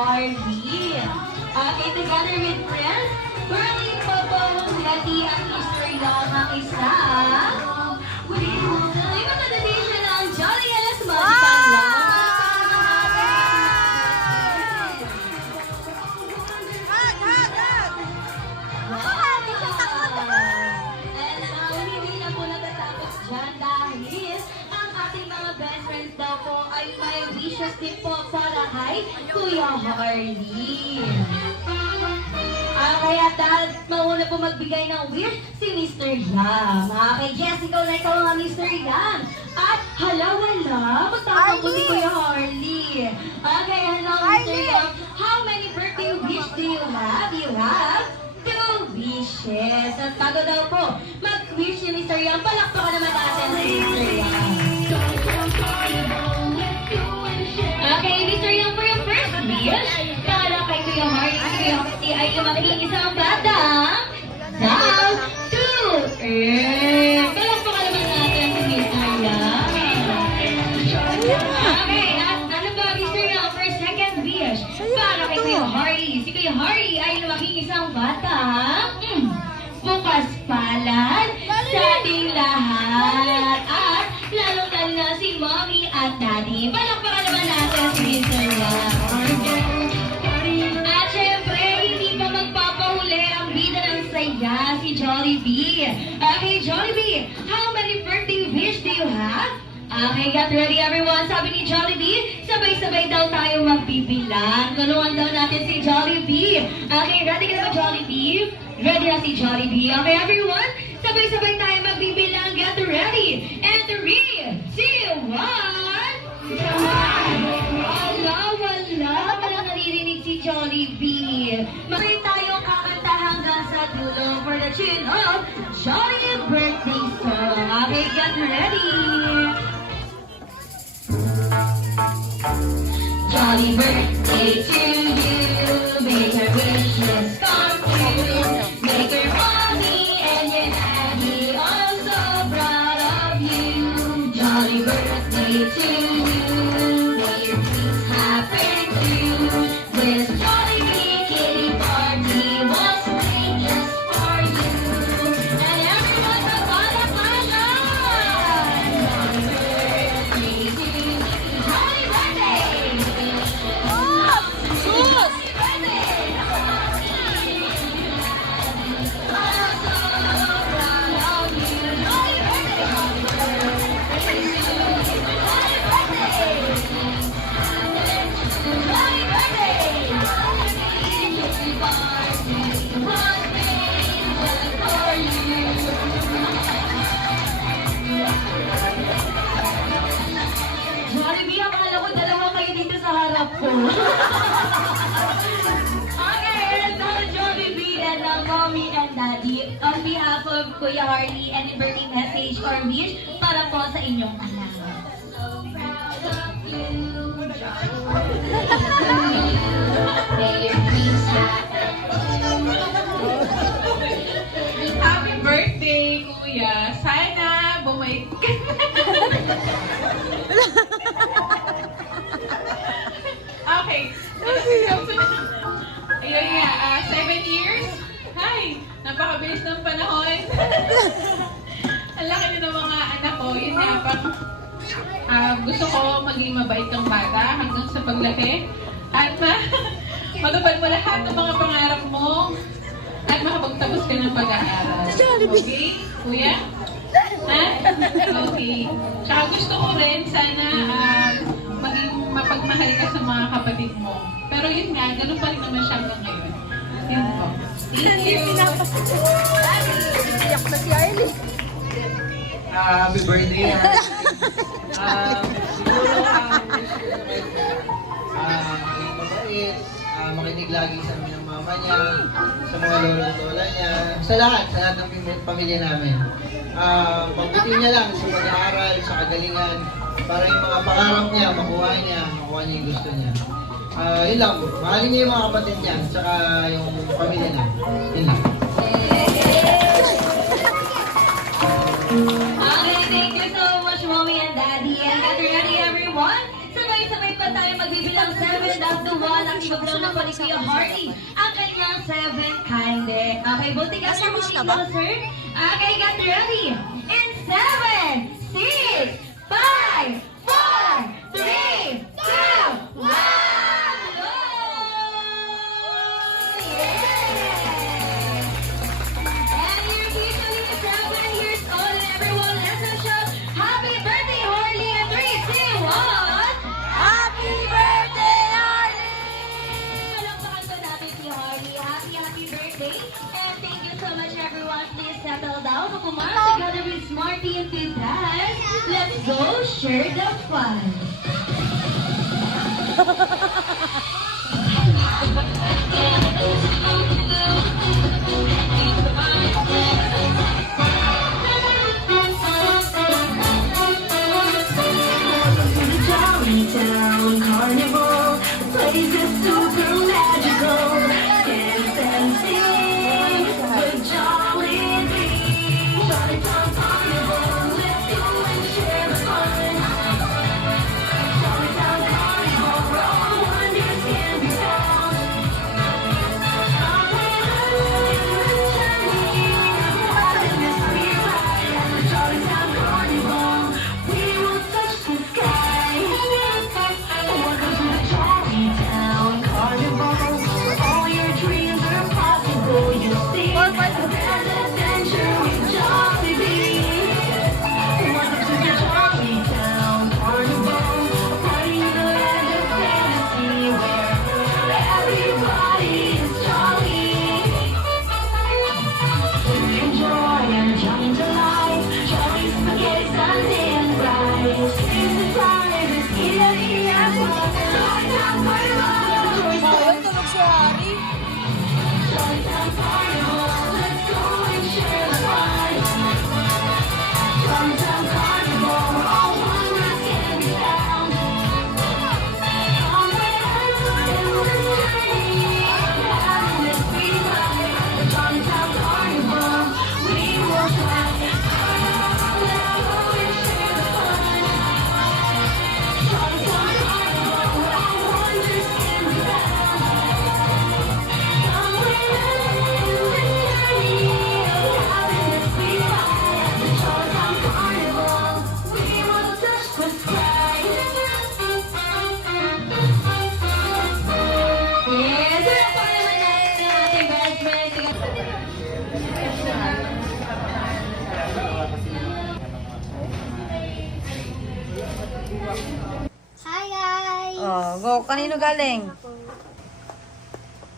Harley. Okay, together with friends, Harley, Papa, Letty, at Mr. Young ang isa. Limited edition ng Jolly Alice Magical Love. Hindi na po natatapos dyan dahil ang ating mga best friends daw po ay may wishes din po para kay Kuya Harley. Kaya dahil mauna po magbigay ng wish si Mr. Yam. Kay Jessica na ikaw nga Mr. Yam. At hala wala, matapang po si Kuya Harley. Okay, hello Mr. Yam. How many birthday wish do you have? You have 2 wishes. At bago daw po mag-wish ni Mr. Yam, palakpakan naman natin si Mr. Yam. Okay, Mr. Yam, for your first wish, para kay Kuya Harley ay lumaki isang batang down 2. Palakpakan naman natin si Mr. Yam. Okay, at ano ba Mr. Yam, for second wish, para kay Kuya Harley. Si Kuya Harley ay lumaki isang batang bukas palad sa ating lahat. At lalong-lalo na si Mommy at Daddy. Palakpakan naman natin si Mr. Yam. At syempre, hindi pa magpapahuli ang bida ng saya, si Jollibee. Okay, Jollibee, how many birthday wish do you have? Okay, get ready everyone. Sabi ni Jollibee, sabay-sabay daw tayo magbibilang. Tulungan daw natin si Jollibee. Okay, ready ka na ba Jollibee? Ready na si Jollibee. Okay, everyone, sabay-sabay tayo magbibilang. Get ready. And 3, 2, 1. Wala naririnig si Jollibee. May tayo kakanta hanggang sa dulo for the tune of Jolly Birthday Song. Okay, get ready. Jolly birthday to you, make your wishes come true, make your mommy and your daddy all so proud of you. Jolly birthday to you, may your dreams happen too. This Jollibee kitty party was made just for you. And everyone sa palakpakan! Jolly birthday to you, Jolly birthday! Jollibee, akala ko dalawa kayo dito sa harap ko. Okay, hello Jollibee and Mommy and Daddy. On behalf of Kuya Harley, any birthday message or wish para po sa inyong anak. May your dreams happen. Happy birthday, Kuya! Sana bumait ka. Okay. Ayun nga, 7 years. Hi! Napakabilis ng panahon. Ang laki na ng mga anak ko. Yun nga, gusto ko maging mabait ng bata hanggang sa paglaki. At matupad mo lahat ng mga pangarap mo. At makapagtapos ka ng pag-aaral. Okay, Kuya? Ha? Okay. Tsaka gusto ko rin sana maging mapagmahal ka sa mga kapatid mo. Pero yun nga, ganun pa rin naman siya hanggang ngayon. Yun po. Thank you. Iyak na si Arlie. Happy birthday. Siguro maging mabait, makinig lagi sa amin ng mama niya, sa mga lolo at lola niya, sa lahat ng pamilya namin. Pagbuti niya lang sa pag-aaral, sa kagalingan, para yung mga pangarap niya, makuha niya yung gusto niya. Yun lang, mahalin niya yung mga kapatid niya, saka yung pamilya niya. Yun lang. Okay, thank you so much, Mommy and Daddy. And get ready, everyone. Sabay-sabay pa tayo magbibilang. ang 7 of the 1 ang ibablaw na po ni Kuya Hardy. Ang kanyang 7 kindly. Okay, buti ka sir, mga closer. Okay, get ready. In 7, 6, 5, 4, 3, 2, 1. And you're usually 7 years old and everyone let's all shout happy birthday Harley in 3, 2, 1. Happy birthday Harley! Palakpakan po natin si Harley. Happy birthday and thank you so much everyone. Please settle down. Kumain together with Smarty and Tizaz. Let's go share the fun. Jolly Town Carnival, the place is super magical. Dance and sing with Jolly Bee. Jolly Town Carnival, let's go and share the fun. Jolly Town Carnival, where all wonders can be found. Jolly Town Carnival, we will touch the sky. Welcome to the Jolly Town Carnival, where all your dreams are possible. You'll see a grand adventure with Jolly Bee. Welcome to the Jolly Town Carnival, a party in the land of fantasy where everybody is jolly. Enjoy our jolly delight, jolly spaghetti Sunday and fries. It's the time, it's here as well. Jolly Town Carnival. Tulog si Harry. Jolly Town Carnival, let's go and share the fun. Jolly Town Carnival, where all wonders can be found. Come with us in this journey, having this sweet life. The Jolly Town Carnival, we will fly. Let's go and share the fun. Jolly Town Carnival, where all wonders can be found. Come with us in this journey, having this sweet life. The Jolly Town Carnival, we will touch the sky. Yes, sir, po naman natin ang ating bridesmaid. Hi guys! Oh, go. Kanino galing?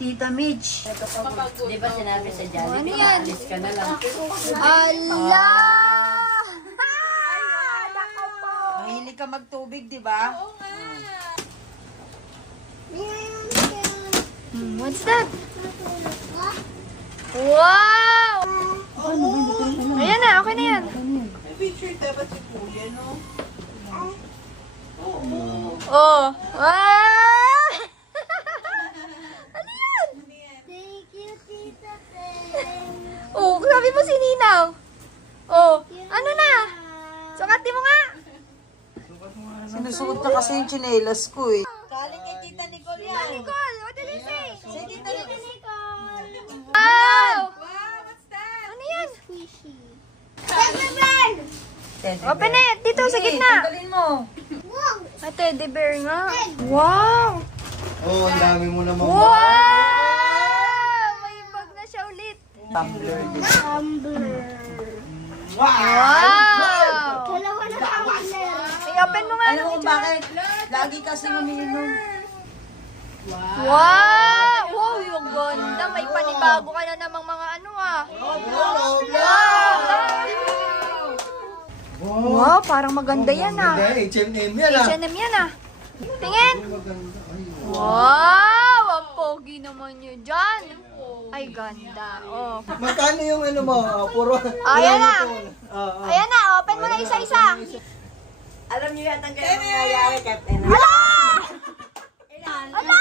Tita Mitch. Di ba sinabi sa Jollibee, alis ka na lang. Ala! Nako po! Mahilig ka magtubig, di ba? What's that? Wow! Ayan na, okay na yan. Oh! Ah! Ano yan? Thank you, Tita Pen. Oh, sabi mo si Ninaw. Oh, ano na? Sukati mo nga. Sinusuot na kasi yung tsinelas ko eh. Galing kay Tita Nicole Tita yan. Nicole, what did you say? Si Tita Nicole. Wow! Ano yan? Squishy. Open na yan. Dito, sa gitna. Tanggalin mo. Wow! Ay, teddy bear nga. Wow! Oh, ang dami mo naman. Wow! May bag na siya ulit. Tumbler din. Tumbler. Wow! Dalawa na tumbler. I-open mo nga. Alam mo bakit? Lagi kasi umiinom. Wow! Wow, yung ganda. May panibago ka na namang mga ano ah. Wow, parang maganda yan ah. H&M yan ah. H&M yan ah. Tingin. Maganda. Ay, Wow! Ang pogi naman yun dyan. Ay, ganda. Oh. Magkano yung ano mo? Puro. Ayan na. Ah, ah. Ayan na, open mo na isa-isa. Alam niyo yata ang ganyan nangyayari, Captain. Ala! Ala!